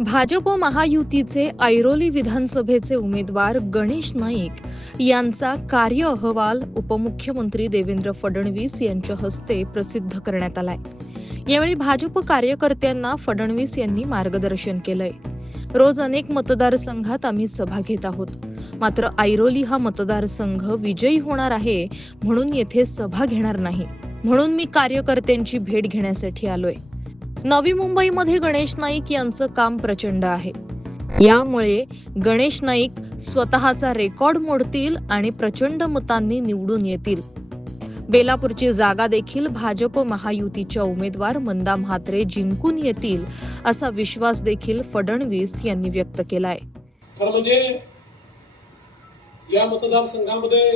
भाजप महायुतीचे ऐरोली विधानसभेचे उमेदवार गणेश नाईक यांचा कार्य अहवाल उपमुख्यमंत्री देवेंद्र फडणवीस यांच्या हस्ते प्रसिद्ध करण्यात आलाय. यावेळी भाजप कार्यकर्त्यांना फडणवीस यांनी मार्गदर्शन केलंय. रोज अनेक मतदारसंघात आम्ही सभा घेत आहोत. मात्र ऐरोली हा मतदारसंघ विजयी होणार आहे म्हणून येथे सभा घेणार नाही. म्हणून मी कार्यकर्त्यांची भेट घेण्यासाठी आलोय. नवी मुंबईमध्ये गणेश नाईक यांचं काम प्रचंड आहे. यामुळे गणेश नाईक स्वतःचा रेकॉर्ड मोडतील आणि प्रचंड मतांनी निवडून येतील. बेलापूरची जागा देखील भाजप महायुतीच्या उमेदवार मंदा म्हात्रे जिंकून येतील असा विश्वास देखील फडणवीस यांनी व्यक्त केलाय. खरं म्हणजे या मतदारसंघामध्ये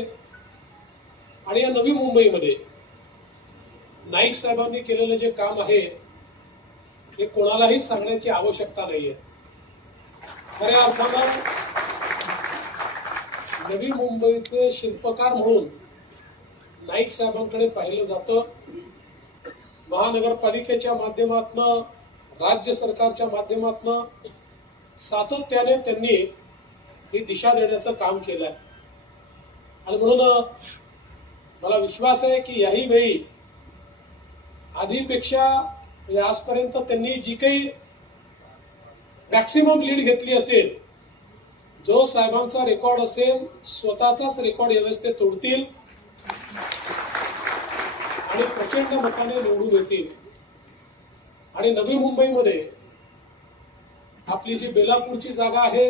आणि या नवी मुंबईमध्ये नाईक साहेबांनी केलेलं जे काम आहे हे कोणालाही सांगण्याची आवश्यकता नाहीये. खऱ्या अर्थानं नवी मुंबईचे शिल्पकार म्हणून नाईक साहेबांकडे पाहिलं जातं. महानगरपालिकेच्या माध्यमातनं राज्य सरकारच्या माध्यमातनं सातत्याने त्यांनी ही दिशा देण्याचं काम केलंय. आणि म्हणून मला विश्वास आहे की याही वेळी आधीपेक्षा म्हणजे आजपर्यंत त्यांनी जी काही मॅक्सिमम लीड घेतली असेल जो साहेबांचा रेकॉर्ड असेल स्वतःचाच रेकॉर्ड यावेळेस तोडतील आणि प्रचंड मताने निवडून येतील. आणि नवी मुंबईमध्ये आपली जी बेलापूरची जागा आहे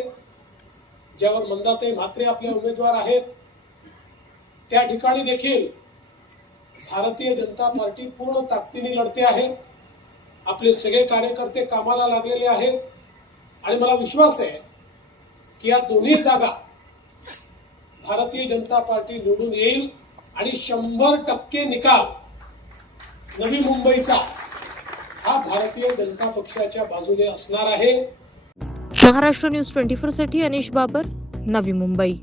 ज्यावर मंदाताई म्हात्रे आपले उमेदवार आहेत त्या ठिकाणी देखील भारतीय जनता पार्टी पूर्ण ताकदीने लढते आहे. आपले सगळे कार्यकर्ते कामाला लागलेले आहेत. आणि मला विश्वास आहे की या दोन्ही जागा भारतीय जनता पार्टी निवडून येईल आणि शंभर टक्के निकाल नवी मुंबईचा हा भारतीय जनता पक्षाच्या बाजूने असणार आहे. महाराष्ट्र न्यूज ट्वेंटी फोरसाठी अनिश बाबर नवी मुंबई.